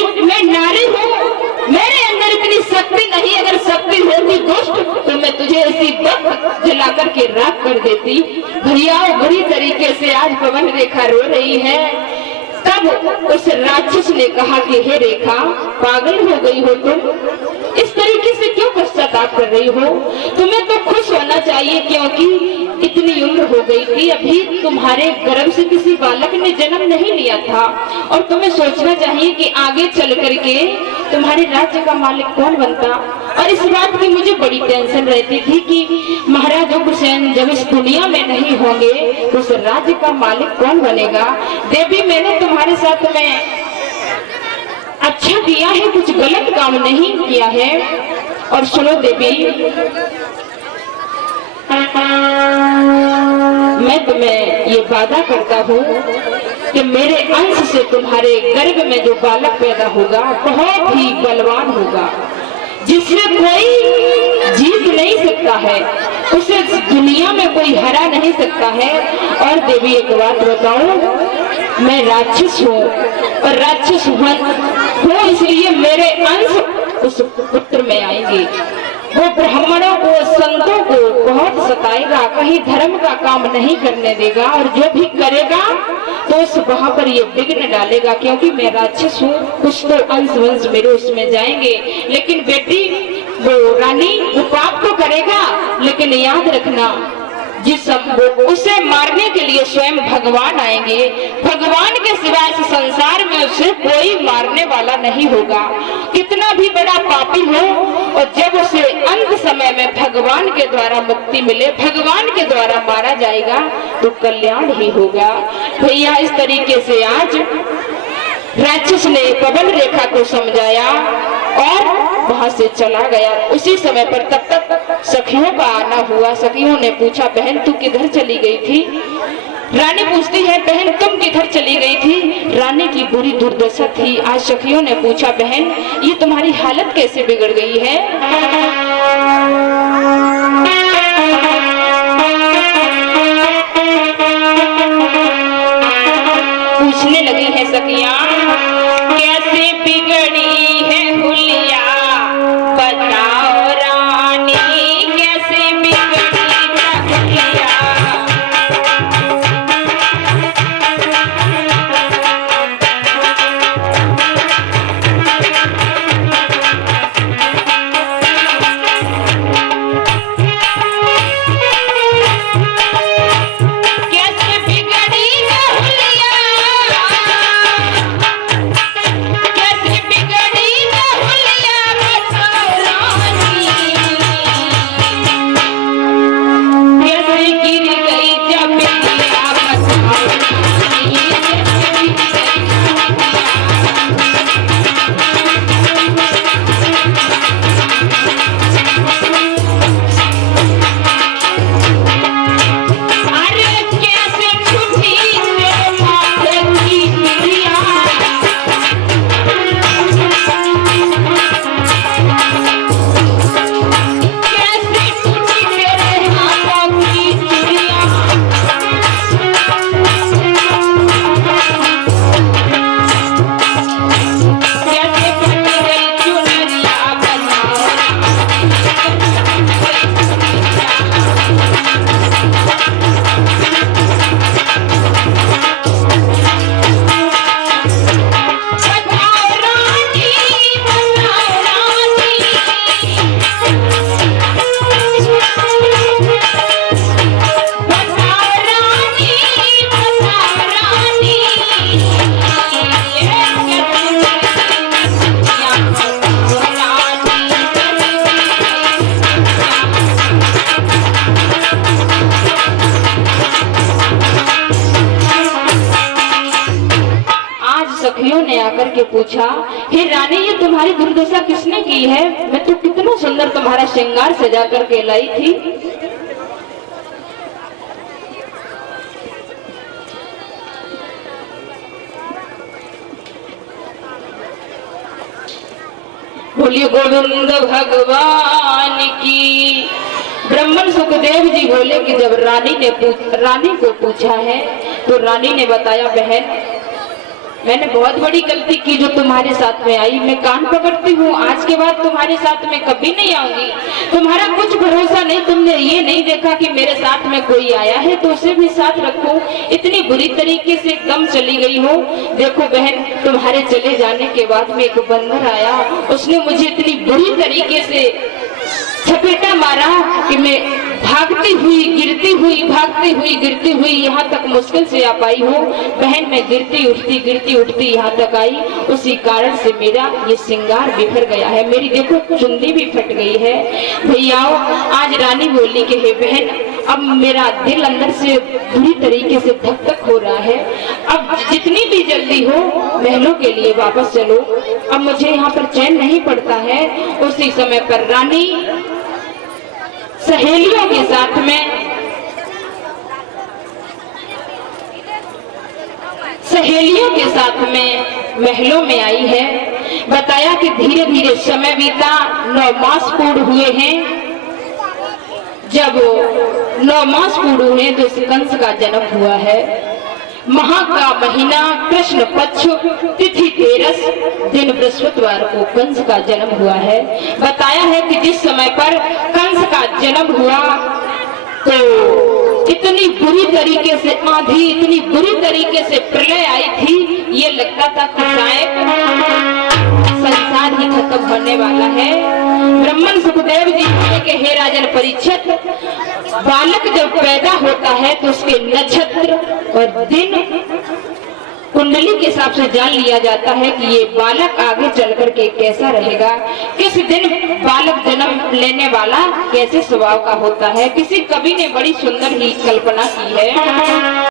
मैं नारी हूँ, मेरे अंदर इतनी शक्ति नहीं। अगर शक्ति होती दुष्ट तो मैं तुझे इसी वक्त जलाकर के राख कर देती। भैया बुरी तरीके से आज पवन रेखा रो रही है। तब उस राक्षस ने कहा कि हे रेखा, पागल हो गई हो तुम? इस तरीके से क्यों पश्चाताप कर रही हो? तुम्हें तो खुश होना चाहिए, क्योंकि इतनी उम्र हो गई थी, अभी तुम्हारे गर्भ से किसी बालक ने जन्म नहीं लिया था। और तुम्हें सोचना चाहिए कि आगे चल करके तुम्हारे राज्य का मालिक कौन बनता। और इस बात की मुझे बड़ी टेंशन रहती थी कि महाराज उग्रसेन जब इस दुनिया में नहीं होंगे तो उस राज्य का मालिक कौन बनेगा। देवी, मैंने तुम्हारे साथ में अच्छा किया है, कुछ गलत काम नहीं किया है। और सुनो देवी, मैं तुम्हें ये वादा करता हूँ कि मेरे अंश से तुम्हारे गर्भ में जो बालक पैदा होगा बहुत ही बलवान होगा, जिससे कोई जीत नहीं सकता है, उसे दुनिया में कोई हरा नहीं सकता है। और देवी एक बात बताऊं, मैं राक्षस हूँ और राक्षस हूँ इसलिए मेरे अंश उस पुत्र में आएंगे। वो ब्राह्मणों को, संतों को बहुत सताएगा, कहीं धर्म का काम नहीं करने देगा, और जो भी करेगा तो उस वहां पर ये विघ्न डालेगा, क्योंकि मैं राक्षस हूँ। कुछ तो अंश वंश मेरे उसमें जाएंगे। लेकिन बेटी, वो रानी वो पाप तो करेगा, लेकिन याद रखना जिस उसे मारने के लिए स्वयं भगवान आएंगे। भगवान के सिवाय इस संसार में उसे कोई मारने वाला नहीं होगा, कितना भी बड़ा पापी हो। और जब उसे अंत समय में भगवान के द्वारा मुक्ति मिले, भगवान के द्वारा मारा जाएगा तो कल्याण ही होगा। भैया इस तरीके से आज राक्षस ने पवन रेखा को समझाया और वहां से चला गया। उसी समय पर तब तक सखियों का आना हुआ। सखियों ने पूछा, बहन तू किधर चली गई थी? रानी पूछती है, बहन तुम किधर चली गई थी? रानी की बुरी दुर्दशा थी। आज सखियों ने पूछा, बहन ये तुम्हारी हालत कैसे बिगड़ गई है? पूछने लगी है सखियां, कैसे बिगड़ी है हुलिया, बताओ रानी कैसे बिगड़ी है हुलिया। के पूछा, हे रानी ये तुम्हारी दुर्दशा किसने की है? मैं तो कितना सुंदर तुम्हारा श्रृंगार सजा करके लाई थी। बोलिए गोविंद भगवान की। ब्राह्मण सुखदेव जी बोले कि जब रानी को पूछा है तो रानी ने बताया, बहन मैंने बहुत बड़ी गलती की जो तुम्हारे साथ में आई। मैं कान पकड़ती हूँ, आज के बाद तुम्हारे साथ में कभी नहीं आऊंगी। तुम्हारा कुछ भरोसा नहीं, तुमने ये नहीं देखा कि मेरे साथ में कोई आया है तो उसे भी साथ रखो। इतनी बुरी तरीके से एकदम चली गई हो। देखो बहन, तुम्हारे चले जाने के बाद में एक बंदर आया, उसने मुझे इतनी बुरी तरीके से झपेटा मारा कि मैं भागती हुई गिरती हुई भागती हुई गिरती हुई यहाँ तक मुश्किल से आ पाई हूँ। बहन, मैं गिरती उठती यहाँ तक आई, उसी कारण से मेरा ये श्रृंगार बिखर गया है। मेरी देखो चुन्नी भी फट गई है। भैया आज रानी बोली कि हे बहन, अब मेरा दिल अंदर से बुरी तरीके से धक धक हो रहा है। अब जितनी भी जल्दी हो महलों के लिए वापस चलो, अब मुझे यहाँ पर चैन नहीं पड़ता है। उसी समय पर रानी सहेलियों के साथ में महलों में आई है। बताया कि धीरे धीरे समय बीता, 9 मास पूर्ण हुए हैं। जब 9 मास पूर्ण हुए तो इस कंस का जन्म हुआ है। माह का महीना कृष्ण पक्ष तिथि 13 दिन बृहस्पतिवार को कंस का जन्म हुआ है। बताया है कि जिस समय पर कंस का जन्म हुआ तो इतनी बुरी तरीके से आंधी, इतनी बुरी तरीके से प्रलय आई थी, ये लगता था कि शायद संसार ही खत्म होने वाला है। ब्राह्मण सुखदेव जी बोले कि हे राजन परीक्षित, बालक जब पैदा होता है तो उसके नक्षत्र और दिन कुंडली के हिसाब से जान लिया जाता है कि ये बालक आगे चल करके कैसा रहेगा, किस दिन बालक जन्म लेने वाला कैसे स्वभाव का होता है। किसी कवि ने बड़ी सुंदर ही कल्पना की है।